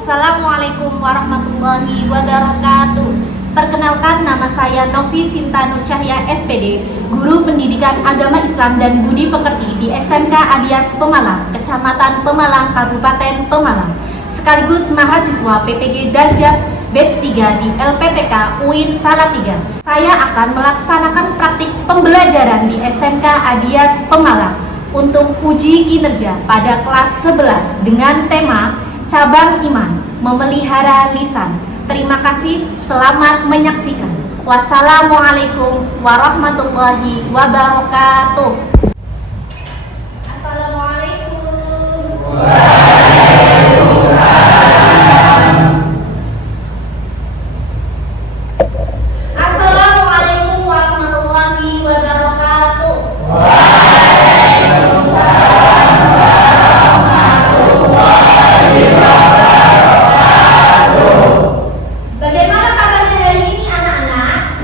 Assalamualaikum warahmatullahi wabarakatuh. Perkenalkan, nama saya Novi Sinta Nur Cahya SPD, Guru Pendidikan Agama Islam dan Budi Pekerti di SMK Adias Pemalang, Kecamatan Pemalang, Kabupaten Pemalang, sekaligus mahasiswa PPG Darjat Batch 3 di LPTK UIN Salatiga. Saya akan melaksanakan praktik pembelajaran di SMK Adias Pemalang untuk uji kinerja pada kelas 11 dengan tema Cabang Iman, Memelihara Lisan. Terima kasih, selamat menyaksikan. Wassalamualaikum warahmatullahi wabarakatuh. Assalamualaikum. Assalamualaikum warahmatullahi wabarakatuh. Bagaimana kabarnya hari ini anak-anak?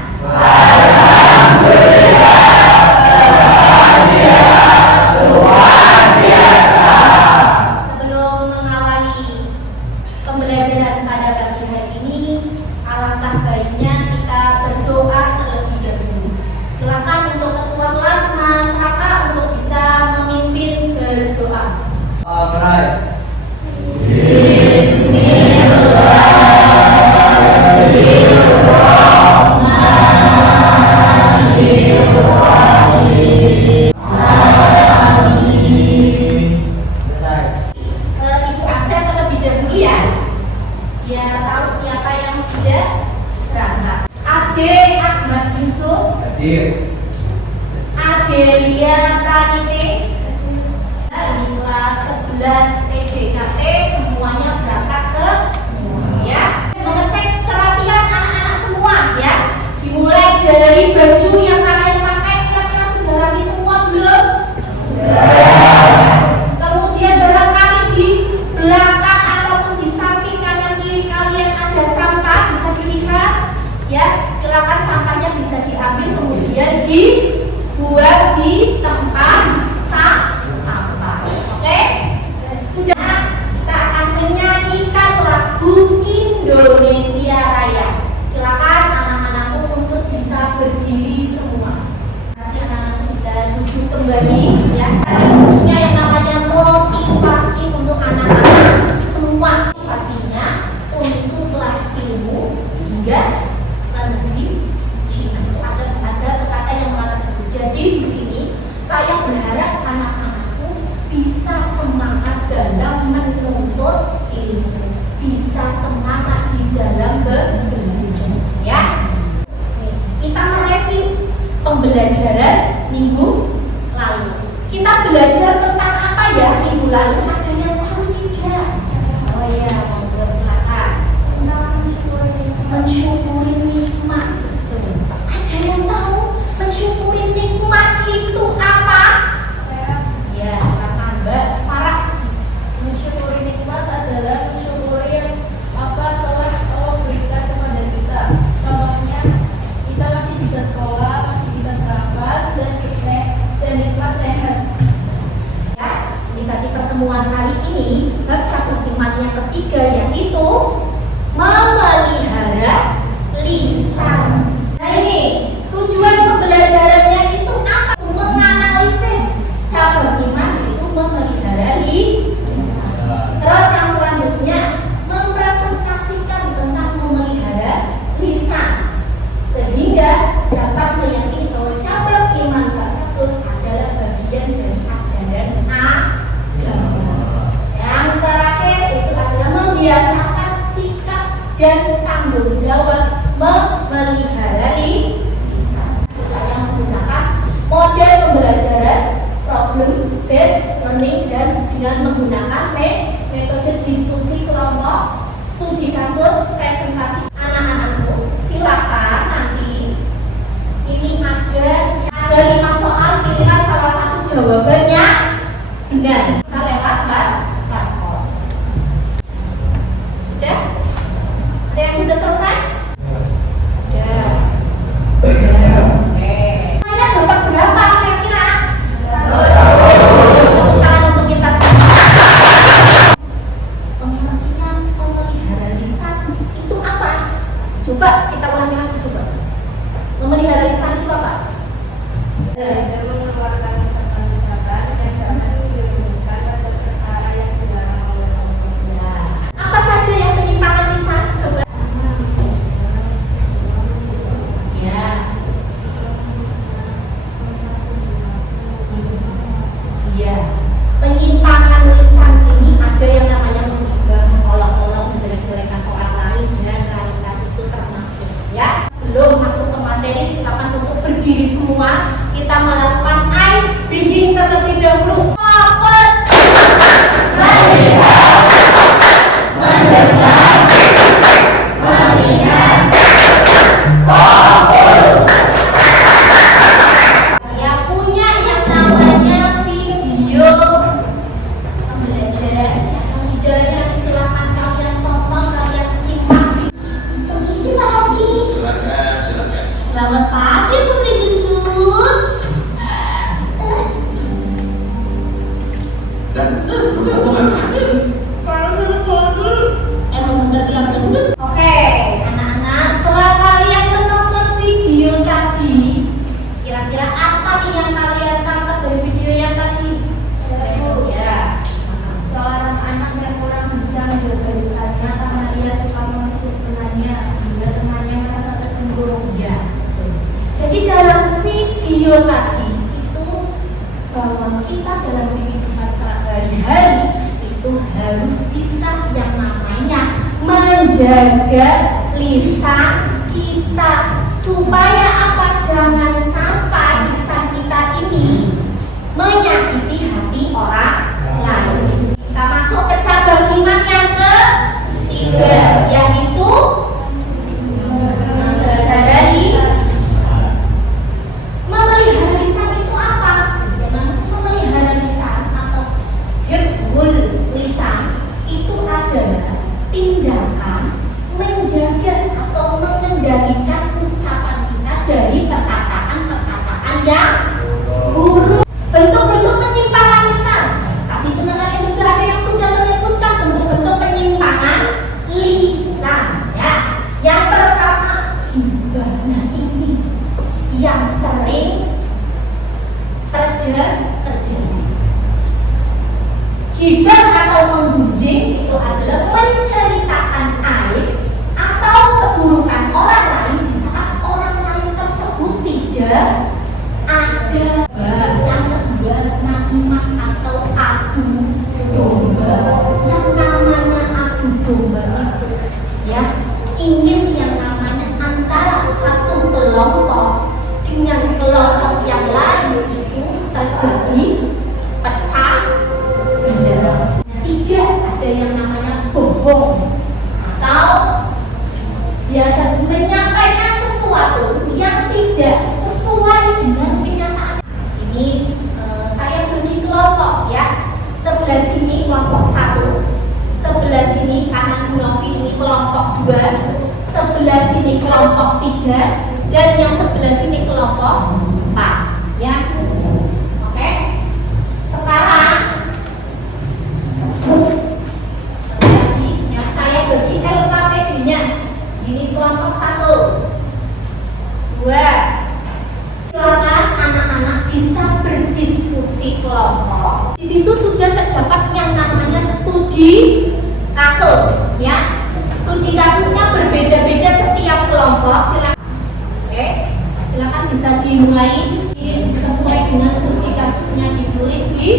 Sebelum mengawali pembelajaran pada pagi hari ini, alangkah baiknya kita berdoa terlebih dahulu. Silakan untuk ketua kelas Mas Raka untuk bisa memimpin berdoa. Alright. Ibu absen terlebih dahulu ya, biar tahu siapa yang tidak berangkat. Ade Ahmad Yusuf, Hadir. Adelia Pranitis, dari kelas 11 TJKT, semuanya berangkat semua ya. Mengecek kerapian anak-anak semua ya, dimulai dari baju yang kalian pakai, kira-kira sudah rapi semua belum? Kemudian barangkali di belakang ataupun di samping kanan kiri kalian ada sampah, bisa dilihat ya. Silakan sampahnya bisa diambil kemudian dibuang di tempat sampah. Oke? Sudah, kita akan menyanyikan lagu Indonesia Raya. Silakan anak-anakku untuk bisa berdiri semua. Kasih anak-anak bisa duduk kembali ya. Tentunya yang namanya motivasi untuk anak-anak semua, motivasinya tuntutlah ilmu hingga negeri Cina. Ada kata yang mengatakan itu. Jadi di sini saya berharap anak-anakku bisa semangat dalam menuntut ilmu, bisa semangat di dalam belajar ya. Kita mereview pembelajaran minggu lalu. Kita belajar tentang apa ya minggu lalu? Ada yang tahu tidak? Oh ya, monggo silakan. Mensyukuri nikmat. Ada yang tahu mensyukuri nikmat itu apa? Ya, silakan Mbak Farah. Mensyukuri nikmat adalah mensyukuri yang apa telah Allah berikan kepada kita. Contohnya, kita masih bisa sekolah, masih bisa bernafas dan nikmat sehat. Ya, di pertemuan kali ini bab cabang iman yang ketiga yaitu memelihara lisan. Nah ini tujuan pembelajarannya itu apa? Menganalisis cabang iman itu memelihara lisan. Terus yang selanjutnya mempresentasikan tentang memelihara lisan sehingga dapat meyakini bahwa cabang iman tersebut adalah bagian dari ajaran agama. Yang terakhir itu adalah membiasakan sikap dan tanggung jawab memelihara lisan. Saya menggunakan model pembelajaran problem based learning dan dengan menggunakan metode diskusi kelompok, studi kasus, presentasi. Anak-anakku silakan nanti ini ada 5 soal, pilihlah salah satu jawabannya benar. Bisa lewat platform. Sudah? Ada yang sudah selesai? Sudah. Oke. Kalian dapat berapa kira-kira? Sekarang untuk kita Emang bener yang gendut. Oke, anak-anak, setelah kalian menonton video tadi, kira-kira apa nih yang kalian tangkap dari video yang tadi? Ya, Seorang anak yang kurang bisa menjaga lisannya karena ia suka mengejar temannya hingga temannya merasa tersinggung. ya. Jadi dalam video tadi itu bahwa kita dalam kehidupan sehari-hari itu harus bisa yang namanya menjaga lisan kita supaya apa? Jangan sampai lisan kita ini menyakiti hati orang lain. Kita masuk ke cabang iman yang ketiga, yaitu dari memelihara lisan itu apa? Memelihara lisan atau hifzul lisan itu adalah tindakan menjaga atau mengendalikan ucapan kita dari perkataan-perkataan yang buruk. Bentuk-bentuk penyimpangan lisan. Tapi teman-teman juga ada yang sudah menyebutkan bentuk-bentuk penyimpangan lisan. Ya, yang pertama ghibah. Nah ini yang sering terjadi. Ghibah atau mengunjing itu adalah menceritakan aib atau keburukan orang lain di saat orang lain tersebut tidak ada. Yang kedua, namimah atau adu domba. Yang namanya adu domba itu ya ingin yang namanya antara satu kelompok dengan kelompok yang lain itu terjadi pecah belah. Tiga, ada yang namanya bohong atau biasa menyampaikan sesuatu yang tidak sesuai dengan kenyataan. Ini saya bagi kelompok ya. Sebelah sini kelompok 1, sebelah sini kanan Munofi ini kelompok 2, sebelah sini kelompok 3, dan yang sebelah sini kelompok 4 ya. Oke. Sekarang lagi yang saya bagi LKPD-nya. Ini kelompok 1, 2. Silakan anak-anak bisa berdiskusi kelompok. Di situ sudah terdapat yang namanya studi kasus, ya. Studi kasusnya berbeda-beda setiap kelompok. Silakan, oke, silakan bisa dimulai sesuai dengan studi kasusnya ditulis di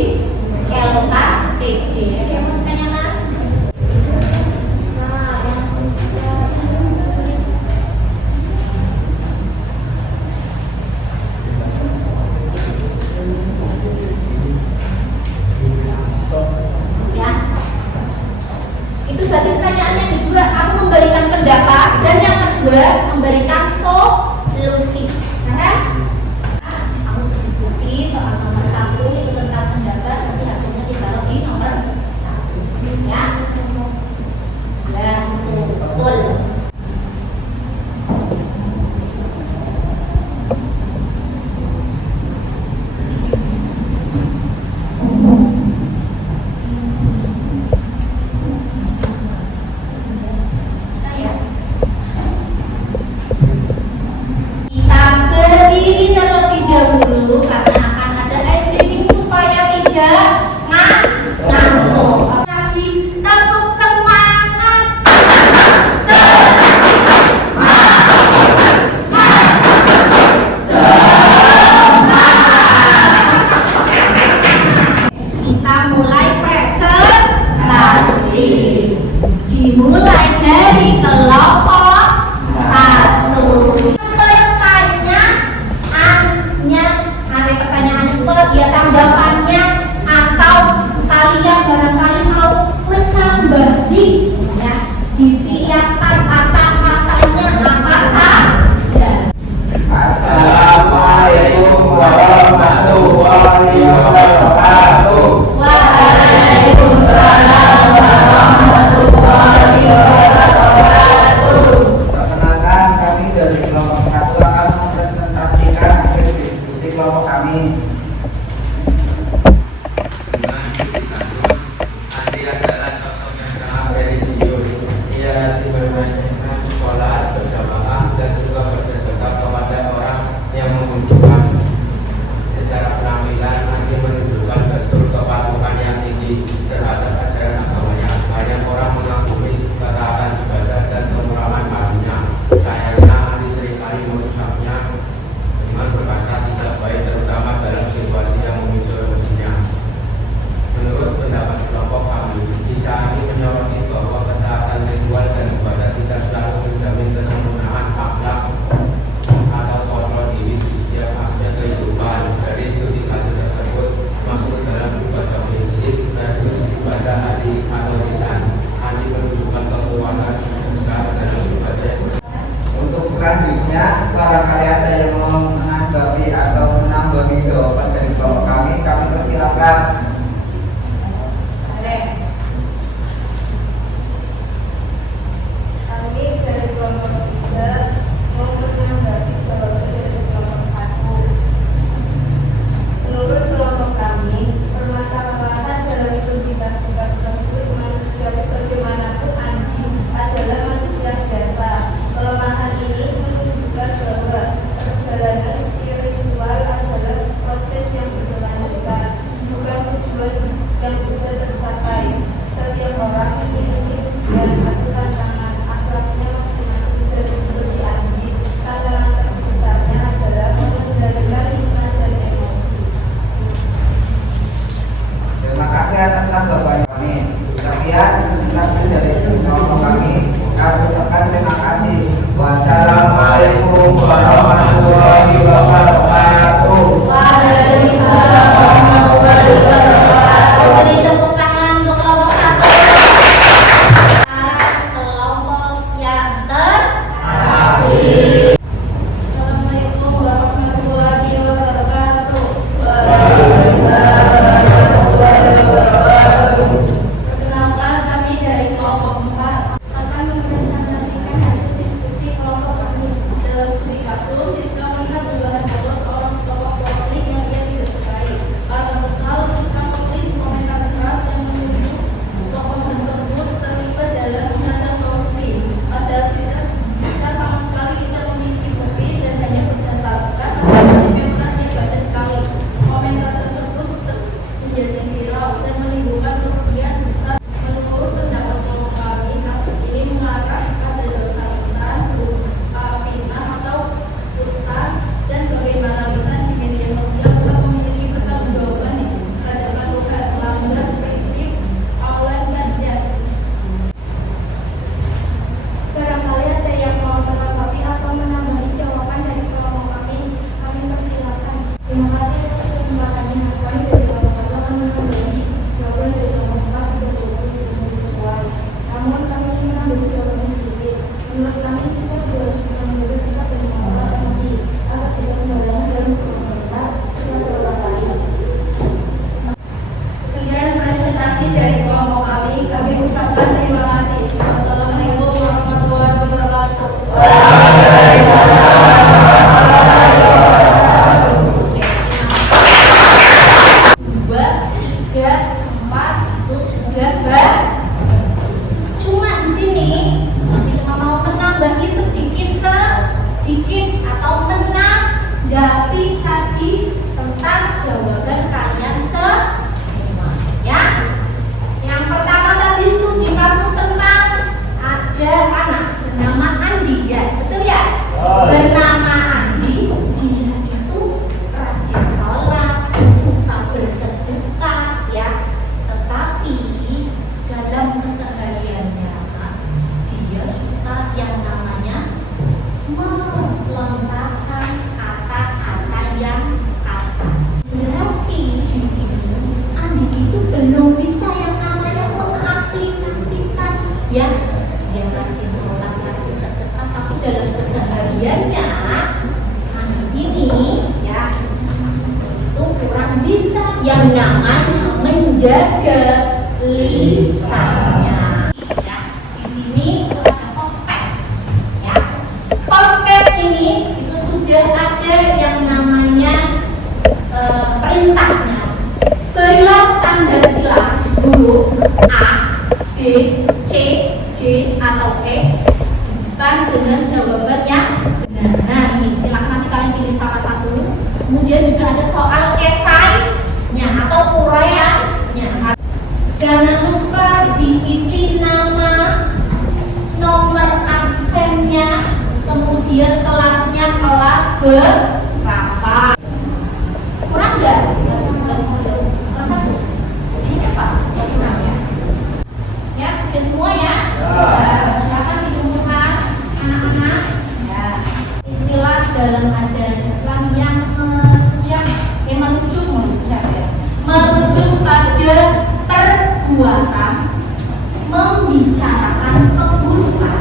LKPD. Ada yang mau ditanyakan? Nah, yang ya, itu berarti pertanyaannya kedua, aku memberikan pendapat, dan yang kedua memberikan solusi. Nah, kamu diskusi soal nomor 1 itu tentang pendapat, nanti hasilnya ditaruh di nomor 1 ya. Ya, betul. Kita terhadap ajaran agamanya. Banyak orang mengagumi ketaatan ibadah dan kemurahan hatinya. Sayangnya Ali seringkali merusaknya dengan berkata tidak baik, terutama dalam situasi yang memicu emosinya. Menurut pendapat kelompok kami, kisah ini menyoroti bahwa ketaatan ritual dan ibadah tidak selalu menjamin kesempurnaan akhlak atau kontrol diri di setiap aspek kehidupan. Dari studi kasus tersebut masuk dalam ibadah prinsip versus ibadah hati atau lisan. Hati menunjukkan kekuatan besar dalam ibadah. Untuk selanjutnya, barangkali ada yang mau menanggapi atau menambahi jawaban dari kelompok kami persilakan. Kami dari kelompok 3 mau menanggapi jawaban dari kelompok 1. Menurut kelompok kami, permasalahan dalam studi kasus tersebut manusiawi bagaimanapun Andi adalah manusia biasa. Kelemahan ini menunjukkan bahwa perjalanan spiritual adalah proses yang berkelanjutan, bukan tujuan yang sudah tercapai. Setiap orang memiliki ujian atau tantangan akhlaknya masing-masing dan menurut Andi, tantangan terbesarnya adalah mengendalikan lisan dan emosi. Terima kasih atas tanggapan kami. Sekian presentasi dari kelompok kami. Kami ucapkan terima kasih. Wassalamualaikum warahmatullahi wabarakatuh. Waalaikumsalam warahmatullahi wabarakatuh. Beri tepuk tangan untuk kelompok 1. Sekarang kelompok yang terakhir. Assalamualaikum warahmatullahi wabarakatuh. Perkenalkan, kami dari kelompok 4 akan mempresentasikan hasil diskusi kelompok kami. Dalam studi kasus, Siska melihat dugaan bahwa seorang tokoh politik yang ia tidak sukai. Karena kesal, Siska menulis komentar keras yang menuduh tokoh tersebut terlibat dalam skandal korupsi. Padahal Siska sama sekali tidak memiliki bukti dan hanya berdasarkan prinsip yang pernah dia baca sekali. Komentar tersebut menjadi viral dan menimbulkan kerugian besar. Menurut pendapat kelompok kami, kasus ini mengarah pada dosa lisan, fitnah atau hutang, dan bagaimana lisan di media sosial telah memiliki pertanggungjawaban di hadapan dugaan melanggar prinsip Allah saja. Barangkali ada yang mau menanggapi atau menambahi jawaban dari kelompok kami persilakan. Terima kasih atas kesempatannya. Kami dari kelompok 1 akan menambahi jawaban dari kelompok 4 sudah cukup sesuai. Namun kami ingin menambahi jawabannya sedikit. Menurut kami, siswa juga harus bisa menjaga sikap dan mengelola emosi agar tidak sembarangan dalam berkomentar kepada orang lain. Sekian presentasi dari kelompok kami ucapkan terima kasih. Wassalamualaikum warahmatullahi wabarakatuh. 2, 3, 4 itu sudah bagus. Cuma di sini nanti cuma mau menambahi sedikit atau menanggapi tadi tentang jawaban kalian semua, ya. Yang pertama tadi studi kasus tentang ada anak bernama Andi, ya, betul ya? Bernama Andi, dia itu rajin sholat, suka bersedekah, ya. Tetapi dalam kesehariannya dia suka yang namanya melontarkan kata-kata yang kasar. Berarti di sini Andi itu belum bisa yang namanya mengaplikasikan, ya. Dia rajin sholat, rajin sedekah, tapi dalam kesehariannya Andi ini, ya, itu kurang bisa yang namanya menjaga lisannya. Ya, di sini ada postes, ya. Postes ini itu sudah ada yang namanya perintahnya. Berilah tanda silang huruf A, B, C, D atau E di depan dengan jawaban yang benar. Nah, ini silakan nanti kalian pilih salah satu. Kemudian juga ada soal esainya atau uraiannya. Jangan lupa diisi nama, nomor absennya, kemudian kelasnya kelas berapa. Kurang nggak? Berapa tuh? Ini Pak, semuanya kurang ya? Ya, udah semua ya? Silakan ditunjukkan anak-anak. Ya, istilah dalam ajaran Islam yang merujuk pada perbuatan, membicarakan keburukan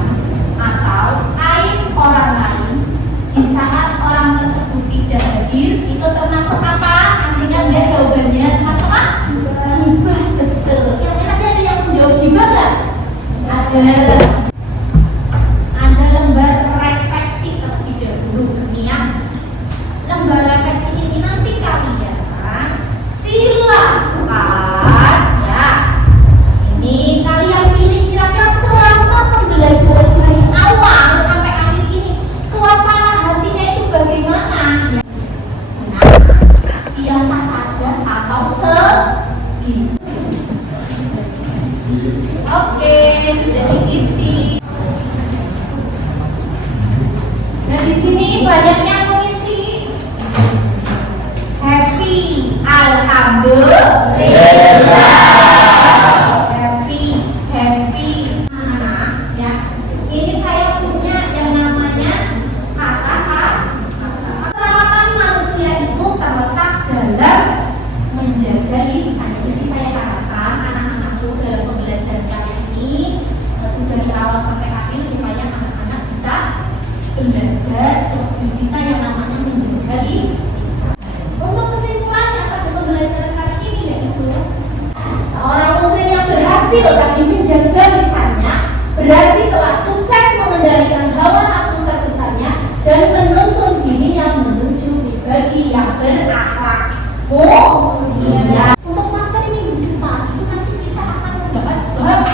atau aib orang lain di saat orang tersebut tidak hadir. Itu termasuk apa? Asingkan dia jawabannya termasuk apa? Gibah. Betul. Kira-kira ada yang menjawab gibah nggak? Ada lembar refleksi terlebih dahulu. Ini ya, lembar refleksi ini nanti kalian silakan ya. Ini kalian pilih kira-kira selama pembelajaran dari awal sampai akhir ini suasana hatinya itu bagaimana? Ya, senang, biasa saja atau sedih? Oke, sudah diisi. Nah, di sini banyaknya mengisi happy, alhamdulillah, happy, ya. Ini saya punya yang namanya keselamatan manusia itu terletak dalam menjaga lisan. Jadi saya harapkan anak-anakku dalam pembelajaran kali ini dari awal sampai akhir supaya anak-anak bisa belajar, bisa yang namanya menjaga lisan. Untuk kesimpulannya pada pembelajaran kali ini yaitu seorang muslim yang berhasil tadi menjaga lisannya berarti telah sukses mengendalikan hawa nafsu terbesarnya dan menuntun dirinya menuju pribadi yang berakhlak mulia. Untuk materi minggu depan itu nanti kita akan membahas bab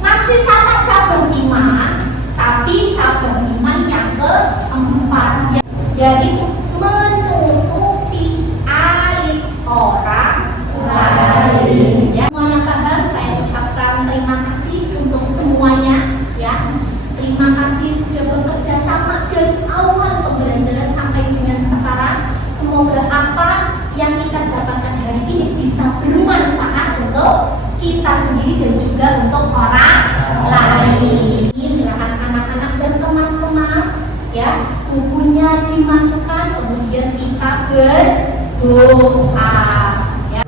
masih sama cabang iman, tapi cabang iman yang keempat yaitu menutupi aib orang lain. Ya, semuanya paham? Saya ucapkan terima kasih untuk semuanya. Ya, terima kasih sudah bekerja sama dari awal pembelajaran sampai dengan sekarang. Semoga apa yang kita dapatkan hari ini bisa bermanfaat untuk kita sendiri dan juga untuk orang lain. Silakan anak-anak berkemas-kemas, ya, bukunya dimasukkan, kemudian kita berdoa. Ya.